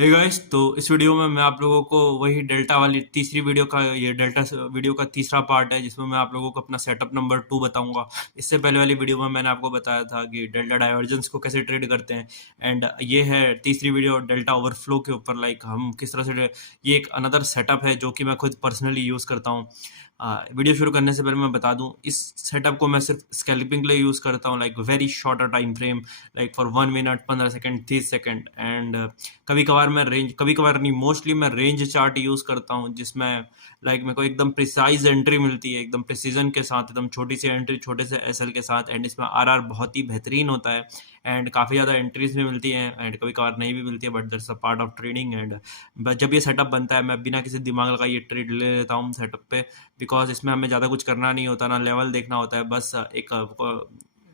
Hey guys, तो इस video में मैं आप लोगों को वही डेल्टा वाली तीसरी वीडियो का ये डेल्टा वीडियो का तीसरा पार्ट है जिसमें मैं आप लोगों को अपना सेटअप नंबर 2 बताऊंगा। इससे पहले वाली वीडियो में मैंने आपको बताया था कि डेल्टा डाइवर्जेंस को कैसे ट्रेड करते हैं। एंड ये है तीसरी वीडियो डेल्टा ओवरफ्लो के ऊपर, लाइक हम किस तरह से ये एक अनदर सेटअप है जो कि मैं खुद पर्सनली यूज़ करता हूँ। वीडियो शुरू करने से पहले मैं बता दूं, इस सेटअप को मैं सिर्फ स्कैल्पिंग के लिए यूज़ करता हूँ, like very shorter time frame, like for 1 minute 15 second 30 second. And कभी कभार नहीं, मोस्टली मैं रेंज चार्ट यूज़ करता हूँ जिसमें लाइक मेरे को एकदम प्रिसाइज एंट्री मिलती है, एकदम प्रिसीजन के साथ, एकदम छोटी सी एंट्री छोटे से एसएल के साथ। एंड इसमें आरआर बहुत ही बेहतरीन होता है एंड काफ़ी ज़्यादा एंट्रीज भी मिलती हैं एंड कभी कभार नहीं भी मिलती है, but that's a part of trading. And जब ये सेटअप बनता है मैं बिना किसी दिमाग लगाए ये ट्रेड ले लेता हूँ सेटअप पे, बिकॉज इसमें हमें ज़्यादा कुछ करना नहीं होता, ना लेवल देखना होता है, बस एक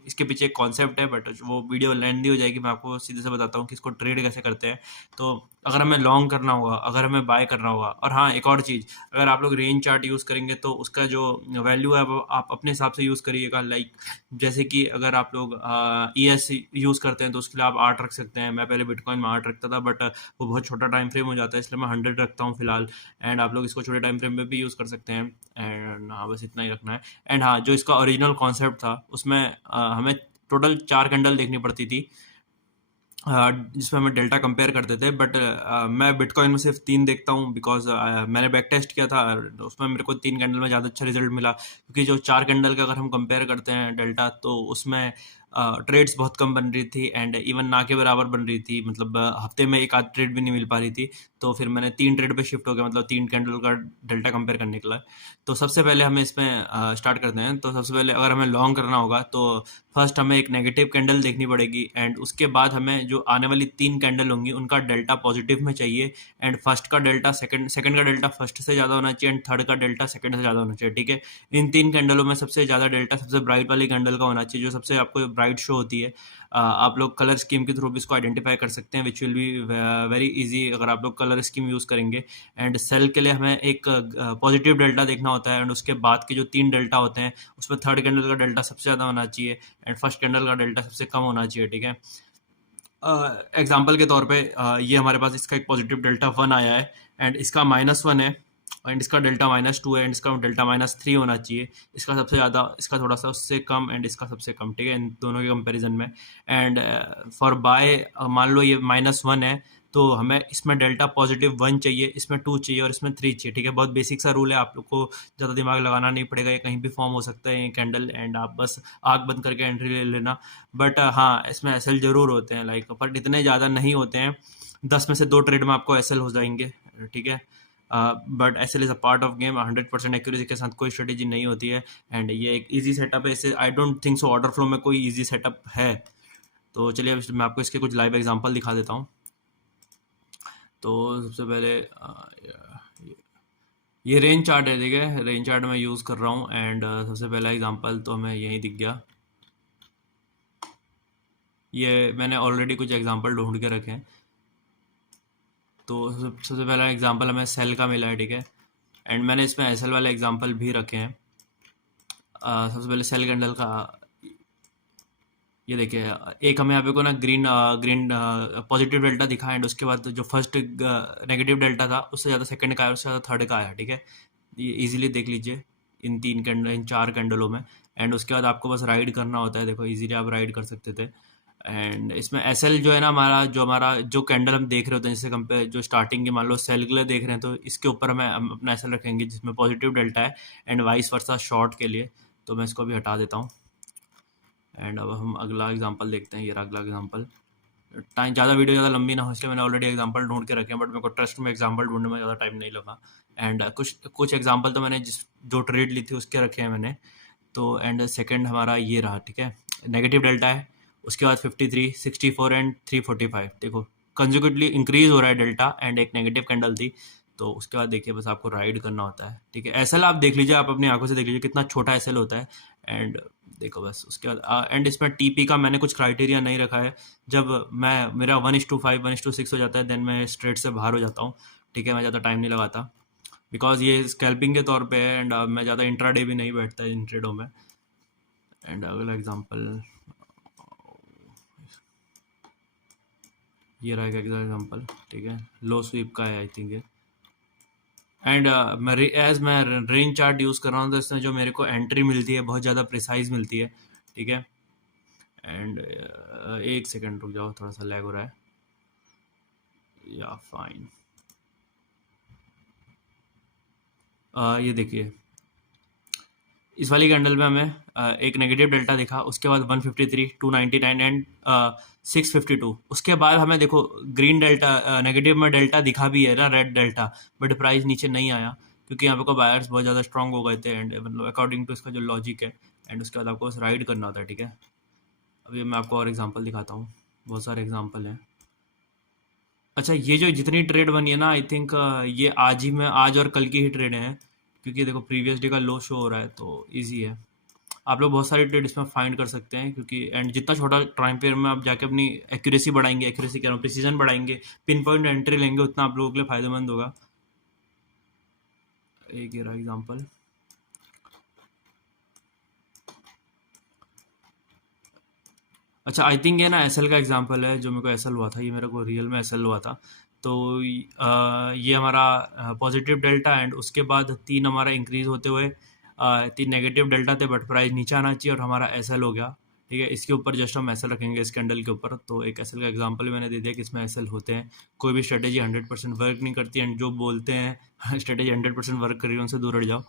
इसके पीछे एक कॉन्सेप्ट है, बट वो वीडियो लेंदी हो जाएगी। मैं आपको सीधे से बताता हूँ कि इसको ट्रेड कैसे करते हैं। तो अगर हमें लॉन्ग करना होगा, अगर हमें बाय करना होगा, और हाँ एक और चीज़, अगर आप लोग रेंज चार्ट यूज़ करेंगे तो उसका जो वैल्यू है वो आप अपने हिसाब से यूज़ करिएगा। लाइक जैसे कि अगर आप लोग ES यूज़ करते हैं तो उसके लिए आप 8 रख सकते हैं। मैं पहले बिटकॉइन में 8 रखता था, बट वो बहुत छोटा टाइम फ्रेम हो जाता है, इसलिए मैं 100 रखता हूँ फिलहाल। एंड आप लोग इसको छोटे टाइम फ्रेम में भी यूज़ कर सकते हैं। एंड हाँ, बस इतना ही रखना है। एंड हाँ, जो इसका ओरिजिनल कॉन्सेप्ट था उसमें हमें टोटल 4 कैंडल देखनी पड़ती थी, जिसमें हमें डेल्टा कंपेयर करते थे। बट मैं बिटकॉइन में सिर्फ 3 देखता हूँ, बिकॉज मैंने बैक टेस्ट किया था और उसमें मेरे को 3 कैंडल में ज़्यादा अच्छा रिजल्ट मिला, क्योंकि जो 4 कैंडल का अगर हम कंपेयर करते हैं डेल्टा, तो उसमें ट्रेड्स बहुत कम बन रही थी एंड इवन ना के बराबर बन रही थी, मतलब हफ्ते में एक आध ट्रेड भी नहीं मिल पा रही थी। तो फिर मैंने 3 ट्रेड पे शिफ्ट हो गया, मतलब 3 कैंडल का डेल्टा कंपेयर करने के लिए। तो सबसे पहले हमें इसमें स्टार्ट करते हैं। तो सबसे पहले अगर हमें लॉन्ग करना होगा तो फर्स्ट हमें एक नेगेटिव कैंडल देखनी पड़ेगी एंड उसके बाद हमें जो आने वाली 3 कैंडल होंगी उनका डेल्टा पॉजिटिव में चाहिए। एंड फर्स्ट का डेल्टा सेकंड का डेल्टा फर्स्ट से ज़्यादा होना चाहिए एंड थर्ड का डेल्टा सेकंड से ज़्यादा होना चाहिए, ठीक है। इन 3 कैंडलों में सबसे ज़्यादा डेल्टा सबसे ब्राइट वाली कैंडल का होना चाहिए, जो सबसे आपको ब्राइट शो होती है। आप लोग कलर स्कीम के थ्रू भी इसको आइडेंटिफाई कर सकते हैं, which will be very easy अगर आप लोग कलर स्कीम यूज़ करेंगे। एंड सेल के लिए हमें एक पॉजिटिव डेल्टा देखना होता है एंड उसके बाद के जो 3 डेल्टा होते हैं उसमें थर्ड कैंडल का डेल्टा सबसे ज़्यादा होना चाहिए एंड फर्स्ट कैंडल का डेल्टा सबसे कम होना चाहिए, ठीक है। एग्जाम्पल के तौर पे ये हमारे पास इसका एक पॉजिटिव डेल्टा 1 आया है एंड इसका -1 है एंड इसका डेल्टा -2 है एंड इसका डेल्टा -3 होना चाहिए। इसका सबसे ज़्यादा, इसका थोड़ा सा उससे कम एंड इसका सबसे कम, ठीक है, इन दोनों के कंपैरिजन में। एंड फॉर बाय मान लो ये -1 है, तो हमें इसमें डेल्टा +1 चाहिए, इसमें 2 चाहिए और इसमें 3 चाहिए, ठीक है। बहुत बेसिक सा रूल है, आप लोग को ज़्यादा दिमाग लगाना नहीं पड़ेगा, ये कहीं भी फॉर्म हो सकता है ये कैंडल, एंड आप बस आँख बंद करके एंट्री ले लेना। बट हाँ, इसमें एसएल जरूर होते हैं, लाइक, बट इतने ज़्यादा नहीं होते हैं। 10 में से 2 ट्रेड में आपको एसएल हो जाएंगे, ठीक है। But SL is a part of game, 100% accuracy के साथ कोई स्ट्रेटेजी नहीं होती है। एंड ये एक इजी सेटअप है, इसे I don't think so order flow में कोई इजी सेटअप है। तो चलिए अब मैं आपको इसके कुछ लाइव एग्जांपल दिखा देता हूँ। तो सबसे पहले ये रेंज चार्ट है, ठीक है, रेंज चार्ट मैं यूज़ कर रहा हूँ। एंड सबसे पहला एग्जांपल तो हमें यहीं दिख गया। ये मैंने ऑलरेडी कुछ एग्जांपल ढूंढ के रखे हैं। तो सबसे पहला एग्जांपल हमें सेल का मिला है, ठीक है, एंड मैंने इसमें एसएल वाले एग्जांपल भी रखे हैं। सबसे पहले सेल कैंडल का ये देखिए, एक हमें यहाँ पे को ना ग्रीन ग्रीन पॉजिटिव डेल्टा दिखा एंड उसके बाद जो फर्स्ट नेगेटिव डेल्टा था उससे ज़्यादा सेकंड का आया, उससे ज़्यादा थर्ड का आया, ठीक है। ये इजीली देख लीजिए इन 3 कैंडल, इन 4 कैंडलों में। एंड उसके बाद आपको बस राइड करना होता है, देखो इजीली आप राइड कर सकते थे। एंड इसमें एसएल जो है ना, हमारा जो कैंडल हम देख रहे होते हैं, जैसे कंपेयर जो स्टार्टिंग की मान लो सेल के लिए देख रहे हैं, तो इसके ऊपर हम अपना एसएल रखेंगे जिसमें पॉजिटिव डेल्टा है एंड वाइस वर्सा शॉर्ट के लिए। तो मैं इसको अभी हटा देता हूँ एंड अब हम अगला एग्जांपल देखते हैं। ये रहा अगला एग्जांपल। टाइम ज़्यादा, वीडियो ज़्यादा लंबी ना हो इसलिए मैंने ऑलरेडी एग्जांपल ढूंढ के रखे हैं, बट मेरे को ट्रस्ट में एग्जांपल ढूंढने में ज़्यादा टाइम नहीं लगा। एंड कुछ कुछ एग्जांपल तो मैंने जो ट्रेड ली थी उसके रखे हैं मैंने। तो एंड सेकंड हमारा ये रहा, ठीक है, नेगेटिव डेल्टा है, उसके बाद 53, 64 एंड 345, देखो कंजिक्यूटिवली इंक्रीज हो रहा है डेल्टा एंड एक नेगेटिव कैंडल थी। तो उसके बाद देखिए बस आपको राइड करना होता है, ठीक है। एसएल आप देख लीजिए, आप अपनी आंखों से देख लीजिए कितना छोटा एसएल होता है। एंड देखो बस उसके बाद एंड इसमें टीपी का मैंने कुछ क्राइटेरिया नहीं रखा है। जब मैं मेरा 1:5 1:6 हो जाता है देन मैं स्ट्रेट से बाहर हो जाता हूँ, ठीक है, मैं ज़्यादा टाइम नहीं लगाता, बिकॉज ये स्कैल्पिंग के तौर पे है एंड मैं ज़्यादा इंट्राडे भी नहीं बैठता इन ट्रेडों में। एंड अगला एग्जांपल ये रहा एक एग्जाम्पल, ठीक है, लो स्वीप का है आई थिंक ये। एंड मैं रेंज चार्ट यूज़ कर रहा हूँ तो इसमें जो मेरे को एंट्री मिलती है बहुत ज़्यादा प्रिसाइज मिलती है, ठीक है। एंड एक सेकंड रुक जाओ, थोड़ा सा लैग हो रहा है, या फाइन। ये देखिए इस वाली कैंडल में हमें एक नेगेटिव डेल्टा दिखा, उसके बाद 153, 299 एंड 652। उसके बाद हमें देखो ग्रीन डेल्टा, नेगेटिव में डेल्टा दिखा भी है ना, रेड डेल्टा, बट प्राइस नीचे नहीं आया क्योंकि यहाँ पे को बायर्स बहुत ज़्यादा स्ट्रांग हो गए थे एंड मतलब अकॉर्डिंग टू इसका जो लॉजिक है। एंड उसके बाद आपको राइड करना होता है, ठीक है। अभी मैं आपको और एग्जांपल दिखाता हूँ, बहुत सारे एग्जांपल हैं। अच्छा, ये जो जितनी ट्रेड बनी है ना, आई थिंक ये आज और कल की ही ट्रेड हैं, क्योंकि देखो प्रीवियस डे का लो शो हो रहा है तो इजी है। आप लोग बहुत सारे ट्रेड इसमें फाइंड कर सकते हैं, क्योंकि एंड जितना छोटा टाइम पीरियड में आप जाके अपनी एक्यूरेसी बढ़ाएंगे, एक्यूरेसी कह रहा हूँ, प्रिसीजन बढ़ाएंगे, पिन पॉइंट एंट्री लेंगे, उतना आप लोगों के लिए फायदेमंद होगा। एक ये रहा एग्जाम्पल। अच्छा, आई थिंक ये ना एसएल का एग्जांपल है, जो मेरे को एसएल हुआ था, ये मेरे को रियल में एसएल हुआ था। तो ये हमारा पॉजिटिव डेल्टा एंड उसके बाद 3 हमारा इंक्रीज होते हुए 3 नेगेटिव डेल्टा थे, बट प्राइस नीचे आना चाहिए और हमारा एसएल हो गया, ठीक है। इसके ऊपर जस्ट हम एसएल रखेंगे इस कैंडल के ऊपर। तो एक एसएल का एग्जांपल मैंने दे दिया कि इसमें एसएल होते हैं। कोई भी स्ट्रेटेजी 100% वर्क नहीं करती एंड जो बोलते हैं स्ट्रेटेजी 100% वर्क कर रही है उनसे दूर हट जाओ,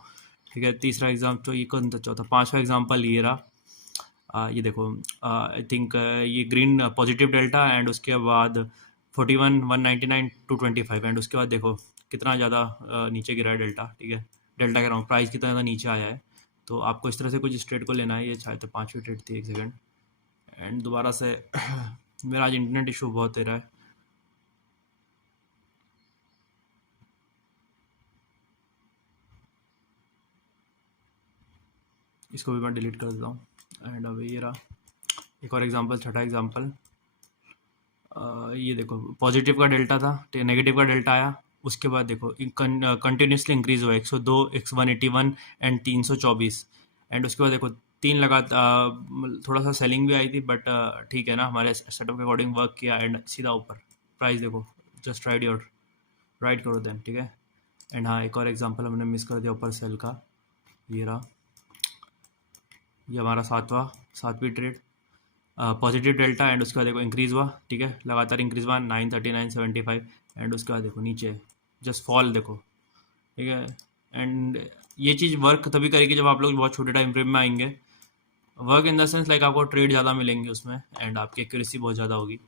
ठीक है। तीसरा एग्जाम्पल, तो ये कौन था, चौथा, पांचवा एग्जाम्पल ये रहा। ये देखो आई थिंक ये ग्रीन पॉजिटिव डेल्टा एंड उसके बाद 41, 199, 225 एंड उसके बाद देखो कितना ज़्यादा नीचे गिरा है डेल्टा, ठीक है। डेल्टा कह रहा हूँ, प्राइस कितना ज़्यादा नीचे आया है। तो आपको इस तरह से कुछ ट्रेड को लेना है। ये शायद तो 5वीं ट्रेड थी, एक सेकेंड। एंड दोबारा से मेरा आज इंटरनेट इशू बहुत दे रहा है। इसको भी मैं डिलीट कर देता हूँ। एंड अब ये रहा एक और एग्जांपल, छठा एग्जांपल। ये देखो पॉजिटिव का डेल्टा था, नेगेटिव का डेल्टा आया, उसके बाद देखो कंटिन्यूसली इंक्रीज हुआ 102, 181 एंड 324। एंड उसके बाद देखो 3 थोड़ा सा सेलिंग भी आई थी, बट ठीक है ना, हमारे सेटअप के अकॉर्डिंग वर्क किया एंड सीधा ऊपर प्राइस देखो, जस्ट राइट करो देन, ठीक है। एंड हाँ, एक और एग्जांपल हमने मिस कर दिया ऊपर सेल का, ये रहा, ये हमारा सातवीं ट्रेड, पॉजिटिव डेल्टा एंड उसके बाद देखो इंक्रीज हुआ, ठीक है, लगातार इंक्रीज हुआ 939, 75 एंड उसके बाद देखो नीचे जस्ट फॉल देखो, ठीक है। एंड ये चीज़ वर्क तभी करेगी जब आप लोग बहुत छोटे टाइम फ्रेम में आएंगे। Work in the sense like आपको ट्रेड ज़्यादा मिलेंगे उसमें एंड आपकी एक्यूरेसी बहुत ज़्यादा होगी।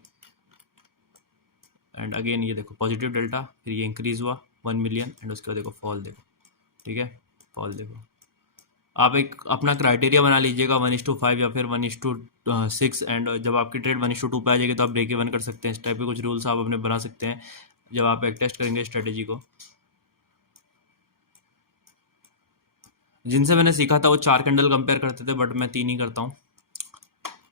एंड अगेन ये देखो पॉजिटिव डेल्टा, फिर ये इंक्रीज हुआ 1 मिलियन एंड उसके बाद देखो फॉल देखो, ठीक है, फॉल देखो। आप एक अपना क्राइटेरिया बना लीजिएगा 1:5 या फिर 1:6 एंड जब आपकी ट्रेड 1:2 पे आ जाएगी तो आप ब्रेक इवन कर सकते हैं। इस टाइप के कुछ रूल्स आप अपने बना सकते हैं जब आप बैक टेस्ट करेंगे स्ट्रेटेजी को। जिनसे मैंने सीखा था वो 4 कैंडल कंपेयर करते थे, बट मैं 3 ही करता हूँ।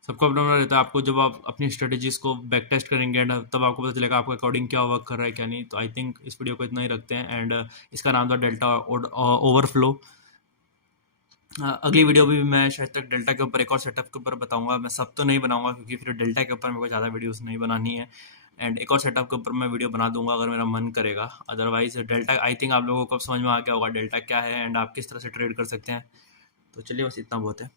सबको अपना अपना रहता है। आपको जब आप अपनी स्ट्रेटेजीज को बैक टेस्ट करेंगे एंड तब आपको पता चलेगा आपके अकॉर्डिंग क्या वर्क कर रहा है क्या नहीं। तो आई थिंक इस वीडियो को इतना ही रखते हैं एंड इसका नाम था डेल्टा ओवरफ्लो। अगली वीडियो भी मैं शायद तक डेल्टा के ऊपर एक और सेटअप के ऊपर बताऊंगा। मैं सब तो नहीं बनाऊंगा क्योंकि फिर डेल्टा के ऊपर मेरे को ज़्यादा वीडियोस नहीं बनानी है एंड एक और सेटअप के ऊपर मैं वीडियो बना दूंगा अगर मेरा मन करेगा। अदरवाइज डेल्टा आई थिंक आप लोगों को अब समझ में आ गया होगा डेल्टा क्या है एंड आप किस तरह से ट्रेड कर सकते हैं। तो चलिए बस इतना बहुत है।